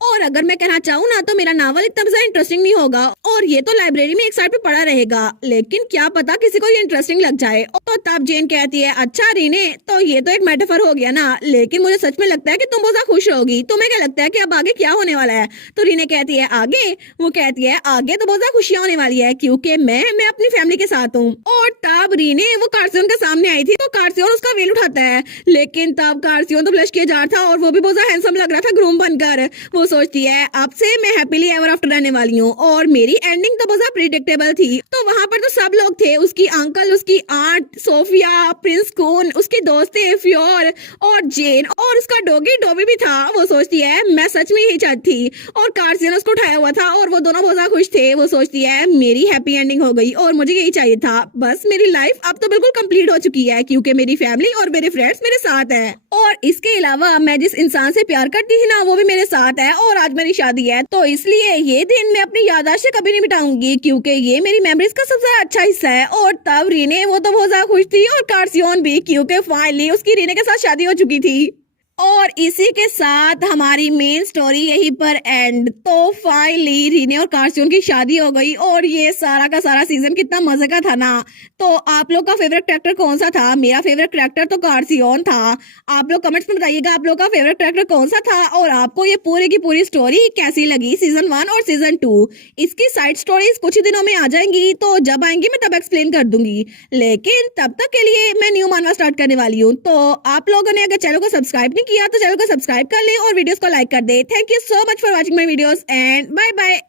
और अगर मैं कहना चाहूँ ना तो मेरा नावल इतना ज्यादा इंटरेस्टिंग नहीं होगा, और ये तो लाइब्रेरी में एक साइड पे पड़ा रहेगा, लेकिन क्या पता किसी को ये इंटरेस्टिंग लग जाए। तो तब जेन कहती है अच्छा रीने, तो ये तो एक मेटाफर हो गया ना, लेकिन मुझे सच में लगता है कि तुम बहुत ज्यादा खुश होगी। तुम्हें क्या लगता है कि अब आगे क्या होने वाला है? तो रीने कहती है आगे? वो कहती है आगे तो बहुत ज्यादा खुशियां होने वाली है, क्योंकि मैं अपनी फैमिली के साथ हूँ। और तब रीने वो कार्सियोन के सामने आई थी, तो कार्सियोन उसका वेल उठाता है, लेकिन तब कार्सियोन तो ब्लश किया जा रहा था, और वो भी बहुत ज्यादा हैंडसम लग रहा था ग्रूम बनकर। वो सोचती है अब से मैं हैप्पीली एवर आफ्टर रहने वाली हूँ और मेरी एंडिंग तो बहुत प्रिडिक्टेबल थी। तो वहाँ पर तो सब लोग थे, उसकी अंकल, उसकी आंट सोफिया, प्रिंस कून, उसके दोस्त थे फ्योर और जेन और उसका डॉगी डोबी भी था। वो सोचती है मैं सच में यही चाहती थी और कार्सियन उसको उठाया हुआ था और वो दोनों बहुत ज्यादा खुश थे। वो सोचती है मेरी हैप्पी एंडिंग हो गई और मुझे यही चाहिए था। बस मेरी लाइफ अब तो बिल्कुल कंप्लीट हो चुकी है क्योंकि मेरी फैमिली और मेरे फ्रेंड्स मेरे साथ है और इसके अलावा मैं जिस इंसान से प्यार करती थी ना वो भी मेरे साथ है और आज मेरी शादी है। तो इसलिए ये दिन मैं अपनी याददाश्त से कभी नहीं मिटाऊंगी क्योंकि ये मेरी मेमोरीज का सबसे अच्छा हिस्सा है। और तब रीने वो तो बहुत ज्यादा खुश थी और कार्सियन भी क्योंकि फाइनली उसकी रीने के साथ शादी हो चुकी थी। और इसी के साथ हमारी मेन स्टोरी यहीं पर एंड। तो फाइनली रीने और कार्सियन की शादी हो गई और ये सारा का सारा सीजन कितना मजे का था ना। तो आप लोग का फेवरेट कैरेक्टर कौन सा था? मेरा फेवरेट कैरेक्टर तो कार्सियन था। आप लोग कमेंट्स में बताइएगा आप लोग का फेवरेट कैरेक्टर कौन सा था और आपको ये पूरी की पूरी स्टोरी कैसी लगी, सीजन 1 और सीजन 2। इसकी साइड स्टोरीज कुछ ही दिनों में आ जाएंगी, तो जब आएंगी मैं तब एक्सप्लेन कर दूंगी। लेकिन तब तक के लिए मैं न्यू मानवा स्टार्ट करने वाली हूँ। तो आप लोगों ने अगर चैनल को सब्सक्राइब नहीं किया तो चैनल को सब्सक्राइब कर ले और वीडियोस को लाइक कर दे। Thank you so much for watching my videos and bye bye.